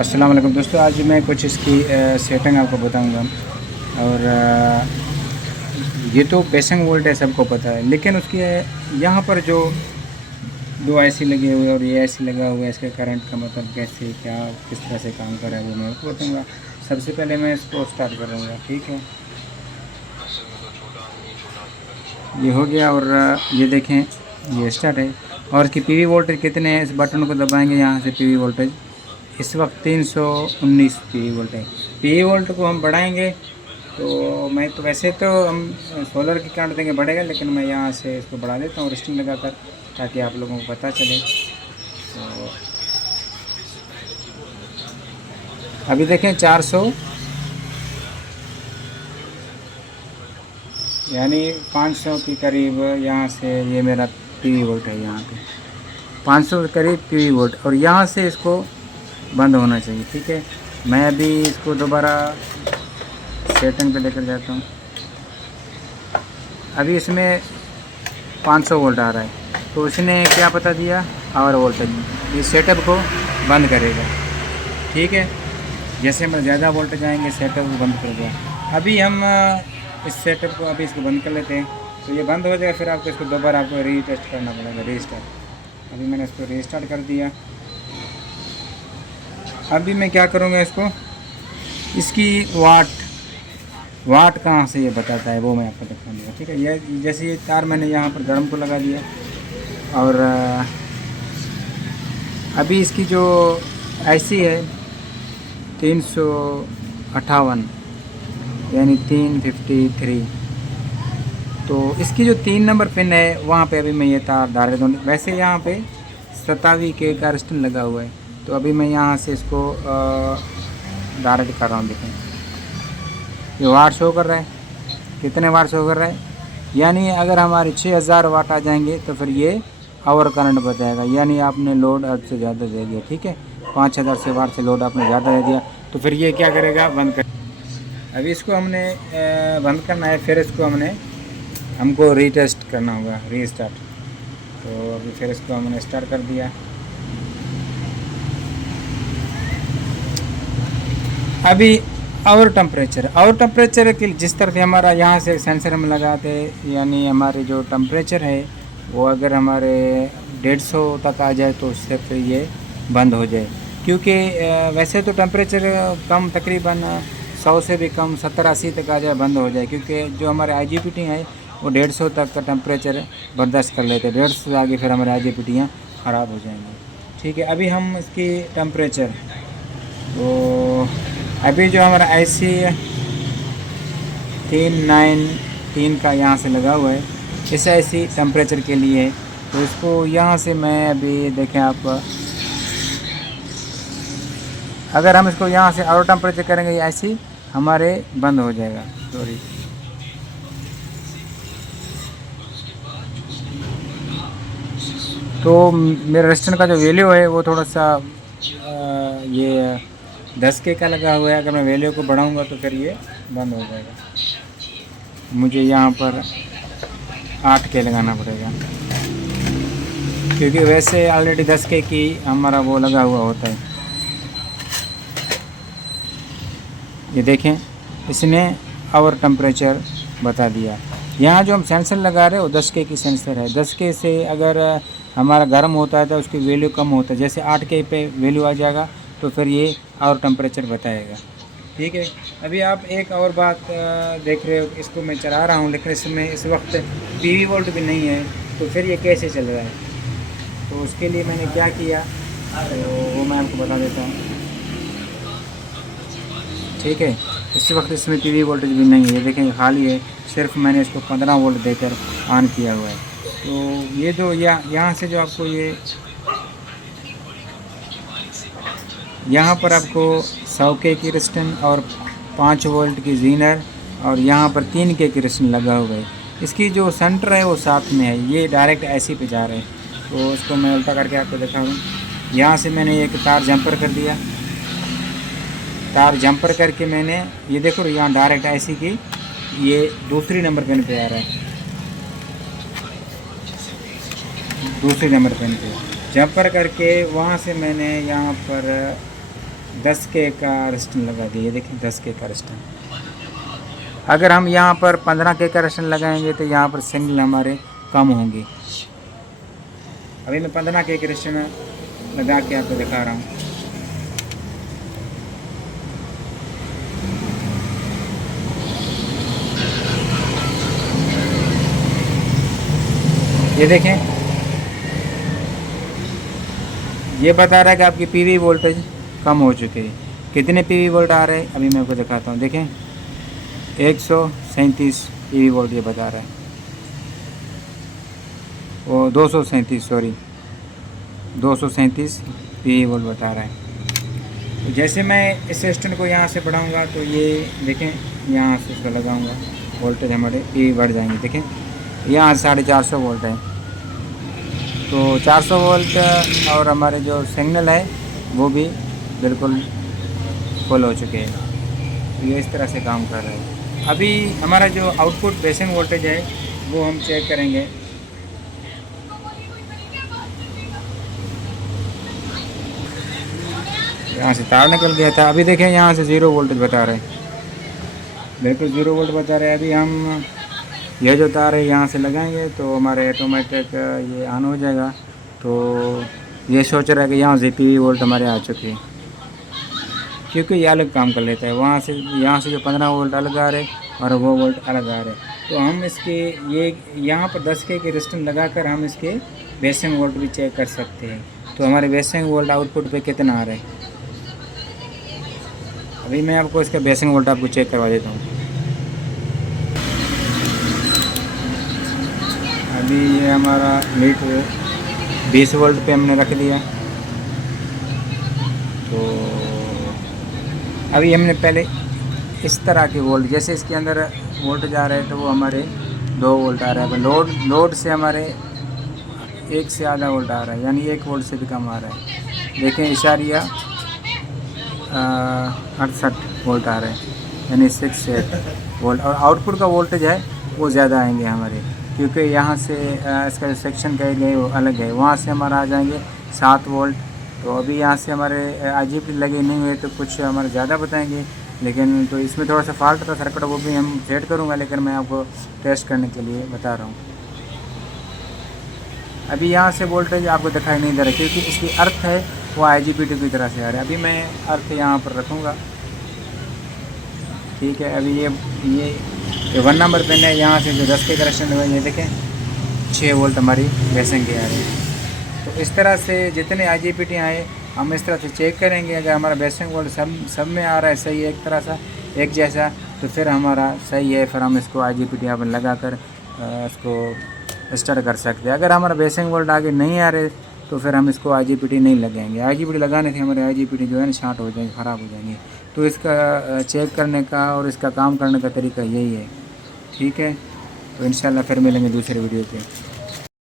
अस्सलाम वालेकुम दोस्तों, आज मैं कुछ इसकी सेटिंग आपको बताऊंगा। और ये तो बेसिक वोल्ट है, सबको पता है, लेकिन उसके यहाँ पर जो दो आईसी लगे हुए और ये आईसी लगा हुआ है, इसके करंट का मतलब कैसे क्या किस तरह से काम कर रहा है वो मैं आपको बताऊँगा। सबसे पहले मैं इसको स्टार्ट करूँगा, ठीक है। ये हो गया और ये देखें ये स्टार्ट है। और इसकी पीवी वोल्टेज कितने हैं, इस बटन को दबाएंगे यहाँ से पीवी वोल्टेज इस वक्त 319 पीवी वोल्ट है। पीवी वोल्ट को हम बढ़ाएंगे तो मैं तो वैसे तो हम सोलर की करंट देंगे बढ़ेगा, लेकिन मैं यहाँ से इसको बढ़ा देता हूँ रिस्टिंग लगाकर, ताकि आप लोगों को पता चले। तो अभी देखें 400 यानी 500 के करीब यहाँ से ये मेरा पीवी वोल्ट है। यहाँ पे 500 के करीब पीवी वोल्ट, और यहाँ से इसको बंद होना चाहिए, ठीक है। मैं अभी इसको दोबारा सेटिंग पे लेकर जाता हूँ। अभी इसमें 500 वोल्ट आ रहा है, तो इसने क्या पता दिया, आवर वोल्टेज ये सेटअप को बंद करेगा, ठीक है। जैसे हम ज़्यादा वोल्टेज आएंगे सेटअप को बंद कर देगा। अभी हम इस सेटअप को अभी इसको बंद कर लेते हैं, तो ये बंद हो जाएगा। फिर आपको इसको दोबारा आपको रीटेस्ट करना पड़ेगा, रीस्टार्ट। अभी मैंने इसको रीस्टार्ट कर दिया। अभी मैं क्या करूँगा, इसको इसकी वाट कहाँ से ये बताता है वो मैं आपको दिखा दूँगा, ठीक है। ये जैसे ये तार मैंने यहाँ पर गर्म को लगा दिया, और अभी इसकी जो आईसी है 358 यानी 353, तो इसकी जो 3 नंबर पिन है वहाँ पे अभी मैं ये तार डाल दूँ। वैसे यहाँ पे 27 के का रिस्टन लगा हुआ है, तो अभी मैं यहाँ से इसको डायरेक्ट कर रहा हूँ। देखें ये वाट शो कर रहा है, कितने वाट शो कर रहा है, यानी अगर हमारे 6000 वाट आ जाएंगे तो फिर ये आवर करंट बताएगा, यानी आपने लोड हद से ज़्यादा दे दिया, ठीक है। 5000 से वाट से लोड आपने ज़्यादा दे दिया, तो फिर ये क्या करेगा, बंद कर। अभी इसको हमने बंद करना है, फिर इसको हमको रीटेस्ट करना होगा, रीस्टार्ट। तो अभी फिर इसको हमने स्टार्ट कर दिया। अभी और टेम्परेचर के जिस तरह से हमारा यहाँ से सेंसर हम लगाते, यानी हमारे जो टेम्परेचर है वो अगर हमारे 150 तक आ जाए तो उससे फिर ये बंद हो जाए। क्योंकि वैसे तो टेम्परेचर कम, तकरीबन 100 से भी कम 70-80 तक आ जाए बंद हो जाए, क्योंकि जो हमारे IGBT है वो 150 तक का टेम्परेचर बर्दाश्त कर लेते हैं। 150 से आगे फिर हमारे IGBT ख़राब हो जाएंगे, ठीक है। अभी हम इसकी टेम्परेचर, तो अभी जो हमारा IC 393 का यहाँ से लगा हुआ है, इस IC टेम्परेचर के लिए है। तो इसको यहाँ से मैं अभी देखें आप, अगर हम इसको यहाँ से और टेम्परेचर करेंगे ये IC हमारे बंद हो जाएगा। सॉरी, तो मेरे रेजिस्टेंस का जो वैल्यू है वो थोड़ा सा ये 10 के का लगा हुआ है। अगर मैं वैल्यू को बढ़ाऊंगा तो फिर ये बंद हो जाएगा। मुझे यहाँ पर 8 के लगाना पड़ेगा, क्योंकि वैसे ऑलरेडी 10 के की हमारा वो लगा हुआ होता है। ये देखें इसने आवर टेम्परेचर बता दिया। यहाँ जो हम सेंसर लगा रहे हैं वो 10 के की सेंसर है। 10 के से अगर हमारा गर्म होता है तो उसकी वैल्यू कम होता है, जैसे 8 के पे वैल्यू आ जाएगा तो फिर ये और टेम्परेचर बताएगा, ठीक है। अभी आप एक और बात देख रहे हो, इसको मैं चला रहा हूँ लेकिन इसमें इस वक्त पीवी वोल्ट भी नहीं है, तो फिर ये कैसे चल रहा है। तो उसके लिए मैंने क्या किया तो वो मैं आपको बता देता हूँ, ठीक है। इस वक्त इसमें पीवी वोल्टेज भी नहीं है, ये देखें खाली है, सिर्फ मैंने इसको 15 वोल्ट देकर ऑन किया हुआ है। तो ये जो यहाँ से जो आपको ये यहाँ पर आपको 100 के की रिस्टन और 5 वोल्ट की जीनर, और यहाँ पर 3 के की रिस्टन लगा हुआ है। इसकी जो सेंटर है वो साथ में है, ये डायरेक्ट IC पे जा रहे हैं। तो इसको मैं उल्टा करके आपको दिखाऊँ। यहाँ से मैंने एक तार जंपर कर दिया, तार जंपर करके मैंने ये देखो यहाँ डायरेक्ट IC की ये दूसरी नंबर पिन पे आ रहा है, दूसरी नंबर पिन पे जंपर करके वहाँ से मैंने यहाँ पर 10 के का रस्टन लगा दिया, ये देखिए 10 के का रस्टन। अगर हम यहाँ पर 15 के का रस्टन लगाएंगे तो यहाँ पर सिग्नल हमारे कम होंगे। अभी मैं 15 के रस्टन लगा के आपको दिखा रहा हूँ। ये देखें, ये बता रहा है कि आपकी पीवी वोल्टेज कम हो चुकी है। कितने पीवी वोल्ट आ रहे हैं अभी मैं आपको दिखाता हूँ। देखें 137 पीवी वोल्ट ये बता रहा है, वो 237 सॉरी 237 पीवी वोल्ट बता रहा है। तो जैसे मैं इस सिस्टम को यहाँ से बढ़ाऊँगा तो ये देखें, यहाँ से इसको लगाऊँगा, वोल्टेज हमारे पीवी बढ़ जाएंगे। देखें यहाँ 450 वोल्ट है, तो 400 वोल्ट और हमारे जो सिग्नल है वो भी बिल्कुल फुल हो चुके हैं। ये इस तरह से काम कर रहे हैं। अभी हमारा जो आउटपुट बेसिंग वोल्टेज है वो हम चेक करेंगे। यहाँ से तार निकल गया था। अभी देखें यहाँ से 0 वोल्टेज बता रहे हैं, बिल्कुल 0 वोल्ट बता रहे हैं। अभी हम यह जो तार है यहाँ से लगाएंगे तो हमारे ऑटोमेटिक ये ऑन हो जाएगा। तो ये सोच रहा है कि यहाँ से पीवी वोल्ट हमारे आ चुके हैं, क्योंकि ये अलग काम कर लेता है। वहाँ से यहाँ से जो 15 वोल्ट अलग आ रहे और वो वोल्ट अलग आ रहे। तो हम इसके ये यहाँ पर 10 के रेजिस्टेंस लगाकर हम इसके बेसिंग वोल्ट भी चेक कर सकते हैं। तो हमारे बेसिंग वोल्ट आउटपुट पे कितना आ रहे हैं, अभी मैं आपको इसका बेसिंग वोल्ट आपको चेक करवा देता हूँ। अभी ये हमारा मीटर 20 वोल्ट पे हमने रख दिया। तो अभी हमने पहले इस तरह के वोल्ट, जैसे इसके अंदर वोल्टेज आ रहे हैं तो वो हमारे 2 वोल्ट आ रहा है। लोड से हमारे 1 से आधा वोल्ट आ रहा है, यानी 1 वोल्ट से भी कम आ रहा है। देखें इशारिया 68 वोल्ट आ रहे हैं, यानी 6 से 8 वोल्ट। और आउटपुट का वोल्टेज है वो ज़्यादा आएंगे हमारे, क्योंकि यहाँ से इसका जो सेक्शन का एरिया है वो अलग है। वहाँ से हमारा आ जाएंगे 7 वोल्ट। तो अभी यहाँ से हमारे IGBT लगे नहीं हुए तो कुछ हमारे ज़्यादा बताएंगे, लेकिन तो इसमें थोड़ा सा फॉल्ट था सर्किट, वो भी हम सेट करूँगा, लेकिन मैं आपको टेस्ट करने के लिए बता रहा हूँ। अभी यहाँ से वोल्टेज आपको दिखाई नहीं दे रहा, क्योंकि इसकी अर्थ है वो IGBT की तरह से आ रहा है। अभी मैं अर्थ यहाँ पर रखूँगा, ठीक है। अभी ये 1 नंबर पेन है, यहाँ से जो 10 के कनेक्शन हुए ये देखें 6 वोल्ट हमारी बेसिंग के आ रही है। तो इस तरह से जितने IGBT आए हम इस तरह से चेक करेंगे। अगर हमारा बेसिंग वोल्ट सब में आ रहा है सही है, एक तरह सा एक जैसा, तो फिर हमारा सही है। फिर हम इसको IGBT यहाँ पर लगा कर इसको स्टार्ट कर सकते हैं। अगर हमारा बेसिंग वोल्ट आगे नहीं आ रहे तो फिर हम इसको IGBT नहीं लगाएंगे। IGBT लगाने से हमारे IGBT जो है ना शॉर्ट हो जाएंगे, ख़राब हो जाएंगे। तो इसका चेक करने का और इसका काम करने का तरीका यही है, ठीक है। तो इंशाल्लाह फिर मिलेंगे दूसरे वीडियो पे।